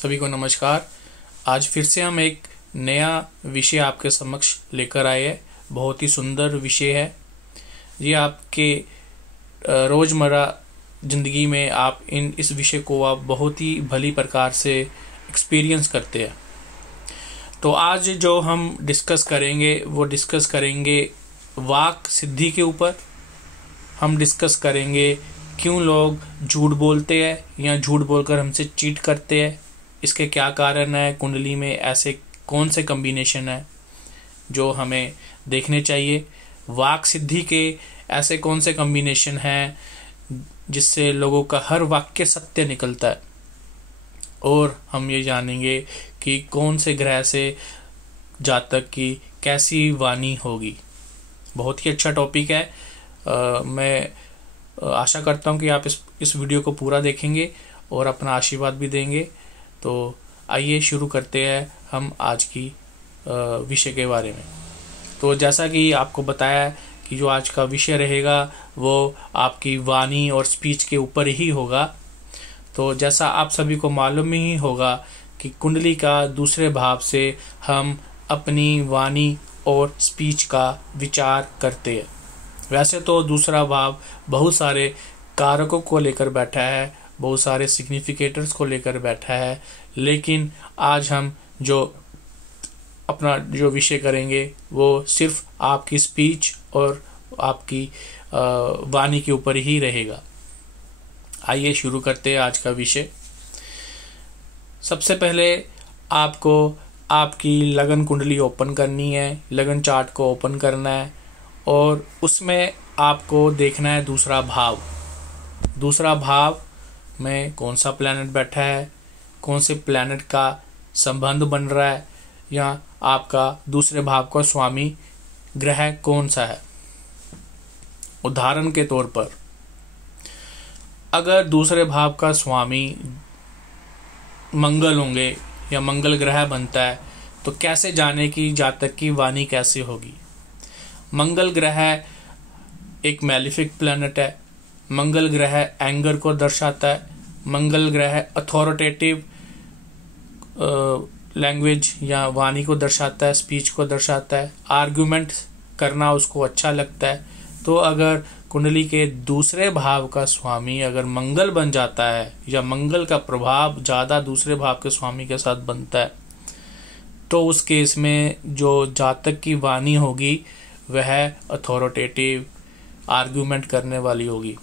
सभी को नमस्कार। आज फिर से हम एक नया विषय आपके समक्ष लेकर आए हैं। बहुत ही सुंदर विषय है ये। आपके रोज़मर्रा ज़िंदगी में आप इस विषय को आप बहुत ही भली प्रकार से एक्सपीरियंस करते हैं। तो आज जो हम डिस्कस करेंगे वाक सिद्धि के ऊपर। हम डिस्कस करेंगे क्यों लोग झूठ बोलते हैं या झूठ बोलकर हमसे चीट करते हैं, इसके क्या कारण है, कुंडली में ऐसे कौन से कॉम्बिनेशन है जो हमें देखने चाहिए, वाक सिद्धि के ऐसे कौन से कॉम्बिनेशन हैं जिससे लोगों का हर वाक्य सत्य निकलता है, और हम ये जानेंगे कि कौन से ग्रह से जातक की कैसी वाणी होगी। बहुत ही अच्छा टॉपिक है। मैं आशा करता हूँ कि आप इस वीडियो को पूरा देखेंगे और अपना आशीर्वाद भी देंगे। तो आइए शुरू करते हैं हम आज की विषय के बारे में। तो जैसा कि आपको बताया कि जो आज का विषय रहेगा वो आपकी वाणी और स्पीच के ऊपर ही होगा। तो जैसा आप सभी को मालूम ही होगा कि कुंडली का दूसरे भाव से हम अपनी वाणी और स्पीच का विचार करते हैं। वैसे तो दूसरा भाव बहुत सारे कारकों को लेकर बैठा है, बहुत सारे सिग्निफिकेटर्स को लेकर बैठा है, लेकिन आज हम जो अपना विषय करेंगे वो सिर्फ आपकी स्पीच और आपकी वाणी के ऊपर ही रहेगा। आइए शुरू करते हैं आज का विषय। सबसे पहले आपको आपकी लगन कुंडली ओपन करनी है, लगन चार्ट को ओपन करना है और उसमें आपको देखना है दूसरा भाव में कौन सा प्लैनेट बैठा है, कौन से प्लैनेट का संबंध बन रहा है, या आपका दूसरे भाव का स्वामी ग्रह कौन सा है। उदाहरण के तौर पर अगर दूसरे भाव का स्वामी मंगल होंगे या मंगल ग्रह बनता है तो कैसे जाने कि जातक की वाणी कैसी होगी। मंगल ग्रह एक मैलिफिक प्लैनेट है। मंगल ग्रह एंगर को दर्शाता है। मंगल ग्रह अथॉरिटेटिव लैंग्वेज या वाणी को दर्शाता है, स्पीच को दर्शाता है। आर्गुमेंट करना उसको अच्छा लगता है। तो अगर कुंडली के दूसरे भाव का स्वामी अगर मंगल बन जाता है या मंगल का प्रभाव ज़्यादा दूसरे भाव के स्वामी के साथ बनता है तो उस केस में जो जातक की वाणी होगी वह अथॉरिटेटिव आर्गुमेंट करने वाली होगी।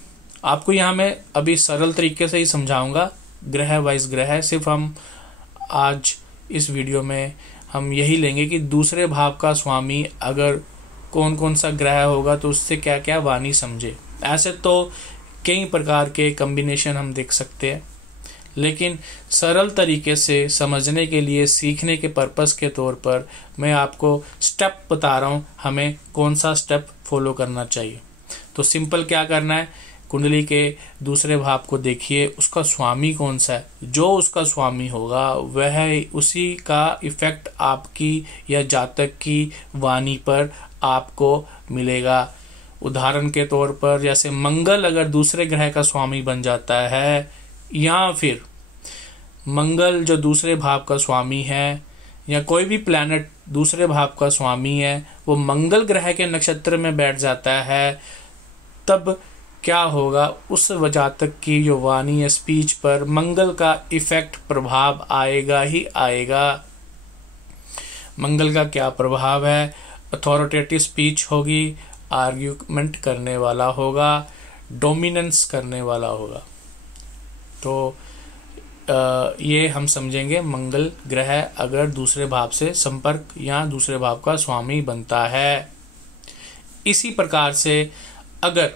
आपको यहाँ मैं अभी सरल तरीके से ही समझाऊंगा, ग्रह वाइज ग्रह। सिर्फ हम आज इस वीडियो में हम यही लेंगे कि दूसरे भाव का स्वामी अगर कौन कौन सा ग्रह होगा तो उससे क्या क्या वाणी समझे। ऐसे तो कई प्रकार के कॉम्बिनेशन हम देख सकते हैं, लेकिन सरल तरीके से समझने के लिए, सीखने के पर्पस के तौर पर मैं आपको स्टेप बता रहा हूँ हमें कौन सा स्टेप फॉलो करना चाहिए। तो सिंपल क्या करना है, कुंडली के दूसरे भाव को देखिए, उसका स्वामी कौन सा है। जो उसका स्वामी होगा वह उसी का इफेक्ट आपकी या जातक की वाणी पर आपको मिलेगा। उदाहरण के तौर पर जैसे मंगल अगर दूसरे ग्रह का स्वामी बन जाता है या फिर मंगल जो दूसरे भाव का स्वामी है या कोई भी प्लैनेट दूसरे भाव का स्वामी है वो मंगल ग्रह के नक्षत्र में बैठ जाता है, तब क्या होगा, उस जातक की जो वाणी या स्पीच पर मंगल का इफेक्ट प्रभाव आएगा ही आएगा। मंगल का क्या प्रभाव है, अथॉरिटेटिव स्पीच होगी, आर्ग्यूमेंट करने वाला होगा, डोमिनेंस करने वाला होगा। तो ये हम समझेंगे मंगल ग्रह अगर दूसरे भाव से संपर्क या दूसरे भाव का स्वामी बनता है। इसी प्रकार से अगर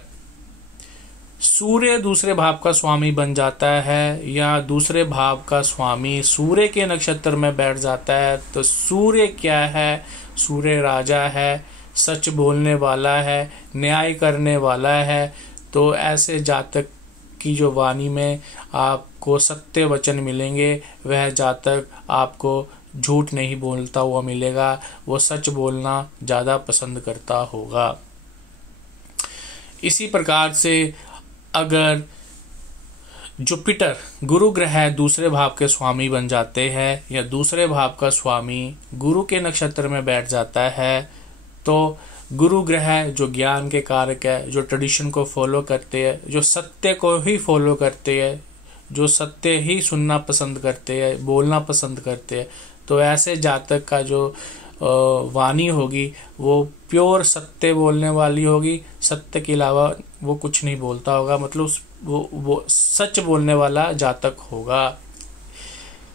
सूर्य दूसरे भाव का स्वामी बन जाता है या दूसरे भाव का स्वामी सूर्य के नक्षत्र में बैठ जाता है तो सूर्य क्या है, सूर्य राजा है, सच बोलने वाला है, न्याय करने वाला है। तो ऐसे जातक की जो वाणी में आपको सत्य वचन मिलेंगे, वह जातक आपको झूठ नहीं बोलता हुआ मिलेगा, वो सच बोलना ज़्यादा पसंद करता होगा। इसी प्रकार से अगर जुपिटर गुरु ग्रह दूसरे भाव के स्वामी बन जाते हैं या दूसरे भाव का स्वामी गुरु के नक्षत्र में बैठ जाता है, तो गुरु ग्रह जो ज्ञान के कारक है, जो ट्रेडिशन को फॉलो करते हैं, जो सत्य को ही फॉलो करते हैं, जो सत्य ही सुनना पसंद करते हैं, बोलना पसंद करते हैं, तो ऐसे जातक का जो वाणी होगी वो प्योर सत्य बोलने वाली होगी। सत्य के अलावा वो कुछ नहीं बोलता होगा, मतलब वो सच बोलने वाला जातक होगा।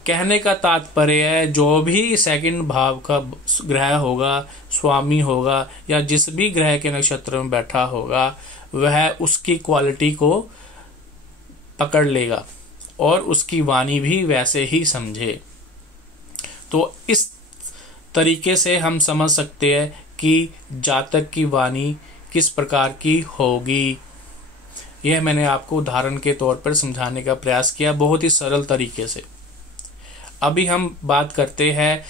कहने का तात्पर्य है जो भी सेकंड भाव का ग्रह होगा, स्वामी होगा या जिस भी ग्रह के नक्षत्र में बैठा होगा, वह उसकी क्वालिटी को पकड़ लेगा और उसकी वाणी भी वैसे ही समझे। तो इस तरीके से हम समझ सकते हैं कि जातक की वाणी किस प्रकार की होगी। यह मैंने आपको उदाहरण के तौर पर समझाने का प्रयास किया, बहुत ही सरल तरीके से। अभी हम बात करते हैं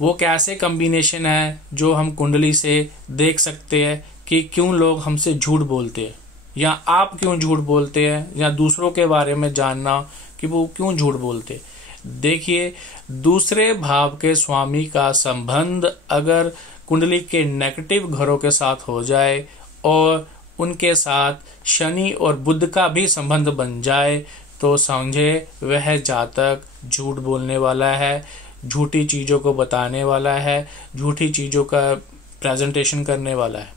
वो कैसे कॉम्बिनेशन है जो हम कुंडली से देख सकते हैं कि क्यों लोग हमसे झूठ बोलते हैं या आप क्यों झूठ बोलते हैं, या दूसरों के बारे में जानना कि वो क्यों झूठ बोलते हैं। देखिए, दूसरे भाव के स्वामी का संबंध अगर कुंडली के नेगेटिव घरों के साथ हो जाए और उनके साथ शनि और बुध का भी संबंध बन जाए, तो समझे वह जातक झूठ बोलने वाला है, झूठी चीज़ों को बताने वाला है, झूठी चीज़ों का प्रेजेंटेशन करने वाला है।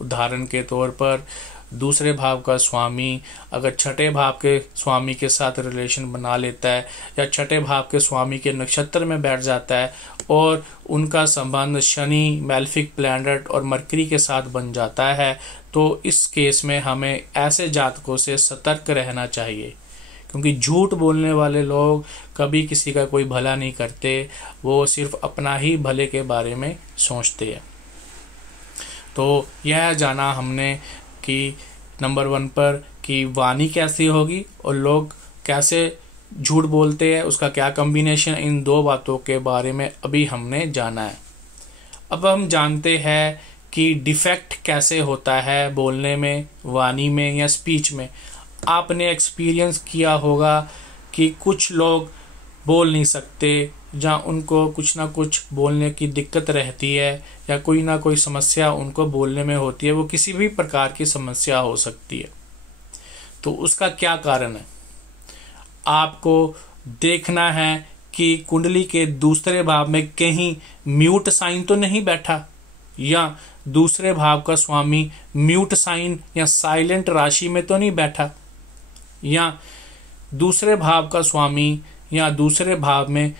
उदाहरण के तौर पर दूसरे भाव का स्वामी अगर छठे भाव के स्वामी के साथ रिलेशन बना लेता है या छठे भाव के स्वामी के नक्षत्र में बैठ जाता है और उनका संबंध शनि, मैलेफिक प्लैनेट और मरकरी के साथ बन जाता है, तो इस केस में हमें ऐसे जातकों से सतर्क रहना चाहिए, क्योंकि झूठ बोलने वाले लोग कभी किसी का कोई भला नहीं करते, वो सिर्फ अपना ही भले के बारे में सोचते हैं। तो यह जाना हमने कि नंबर 1 पर कि वाणी कैसी होगी और लोग कैसे झूठ बोलते हैं, उसका क्या कॉम्बिनेशन, इन 2 बातों के बारे में अभी हमने जाना है। अब हम जानते हैं कि डिफेक्ट कैसे होता है बोलने में, वाणी में या स्पीच में। आपने एक्सपीरियंस किया होगा कि कुछ लोग बोल नहीं सकते, जहाँ उनको कुछ ना कुछ बोलने की दिक्कत रहती है या कोई ना कोई समस्या उनको बोलने में होती है, वो किसी भी प्रकार की समस्या हो सकती है। तो उसका क्या कारण है, आपको देखना है कि कुंडली के दूसरे भाव में कहीं म्यूट साइन तो नहीं बैठा, या दूसरे भाव का स्वामी म्यूट साइन या साइलेंट राशि में तो नहीं बैठा, या दूसरे भाव का स्वामी या दूसरे भाव में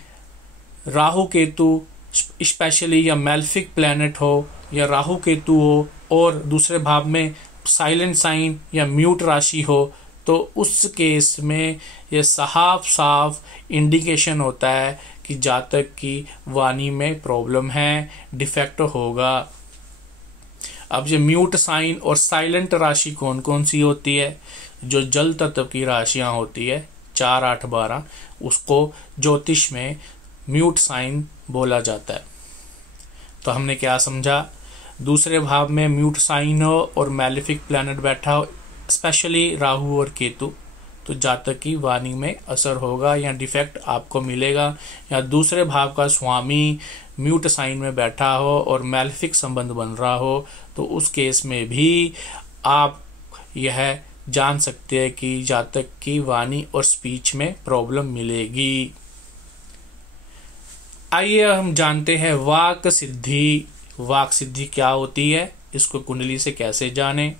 राहु केतु स्पेशली या मैलेफिक प्लैनेट हो या राहु केतु हो और दूसरे भाव में साइलेंट साइन या म्यूट राशि हो, तो उस केस में ये साफ साफ इंडिकेशन होता है कि जातक की वाणी में प्रॉब्लम है, डिफेक्ट होगा। अब ये म्यूट साइन और साइलेंट राशि कौन कौन सी होती है? जो जल तत्व की राशियां होती है 4, 8, 12, उसको ज्योतिष में म्यूट साइन बोला जाता है। तो हमने क्या समझा, दूसरे भाव में म्यूट साइन हो और मैलेफिक प्लैनेट बैठा हो, स्पेशली राहु और केतु, तो जातक की वाणी में असर होगा या डिफेक्ट आपको मिलेगा। या दूसरे भाव का स्वामी म्यूट साइन में बैठा हो और मैलेफिक संबंध बन रहा हो, तो उस केस में भी आप यह जान सकते हैं कि जातक की वाणी और स्पीच में प्रॉब्लम मिलेगी। आइए हम जानते हैं वाक सिद्धि। वाक सिद्धि क्या होती है, इसको कुंडली से कैसे जाने।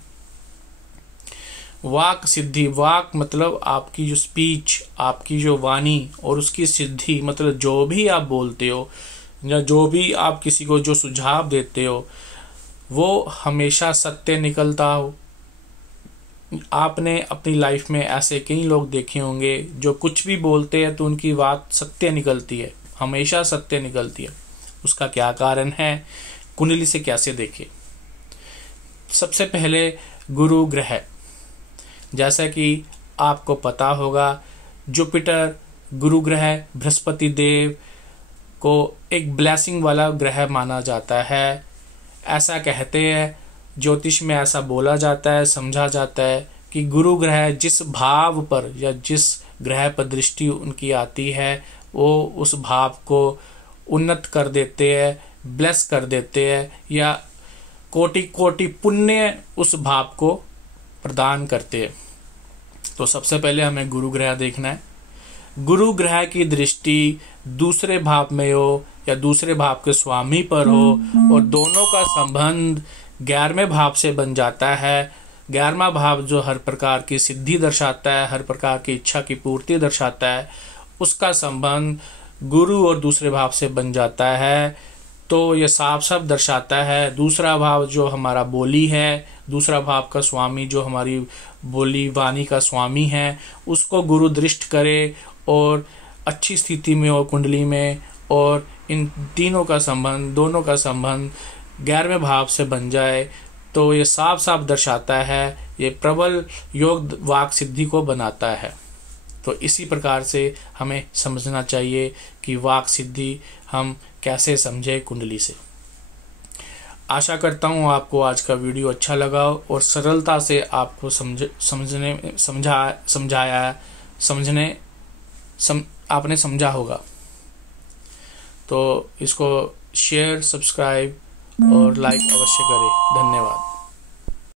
वाक सिद्धि, वाक मतलब आपकी जो स्पीच, आपकी जो वाणी, और उसकी सिद्धि मतलब जो भी आप बोलते हो या जो भी आप किसी को जो सुझाव देते हो वो हमेशा सत्य निकलता हो। आपने अपनी लाइफ में ऐसे कई लोग देखे होंगे जो कुछ भी बोलते हैं तो उनकी बात सत्य निकलती है, हमेशा सत्य निकलती है। उसका क्या कारण है, कुंडली से कैसे देखें। सबसे पहले गुरु ग्रह, जैसा कि आपको पता होगा जुपिटर गुरु ग्रह बृहस्पति देव को एक ब्लेसिंग वाला ग्रह माना जाता है। ऐसा कहते हैं, ज्योतिष में ऐसा बोला जाता है, समझा जाता है कि गुरु ग्रह जिस भाव पर या जिस ग्रह पर दृष्टि उनकी आती है वो उस भाव को उन्नत कर देते हैं, ब्लेस कर देते हैं, या कोटि कोटि पुण्य उस भाव को प्रदान करते हैं। तो सबसे पहले हमें गुरु ग्रह देखना है। गुरु ग्रह की दृष्टि दूसरे भाव में हो या दूसरे भाव के स्वामी पर हो और दोनों का संबंध 11वें भाव से बन जाता है। 11वां भाव जो हर प्रकार की सिद्धि दर्शाता है, हर प्रकार की इच्छा की पूर्ति दर्शाता है, उसका संबंध गुरु और दूसरे भाव से बन जाता है। तो ये साफ साफ दर्शाता है दूसरा भाव जो हमारा बोली है, दूसरा भाव का स्वामी जो हमारी बोली वाणी का स्वामी है, उसको गुरु दृष्ट करे और अच्छी स्थिति में हो कुंडली में, और इन तीनों का संबंध, दोनों का संबंध 11वें भाव से बन जाए, तो ये साफ साफ दर्शाता है, ये प्रबल योग वाक सिद्धि को बनाता है। तो इसी प्रकार से हमें समझना चाहिए कि वाक सिद्धि हम कैसे समझे कुंडली से। आशा करता हूँ आपको आज का वीडियो अच्छा लगा और सरलता से आपको आपने समझा होगा। तो इसको शेयर, सब्सक्राइब और लाइक अवश्य करें। धन्यवाद।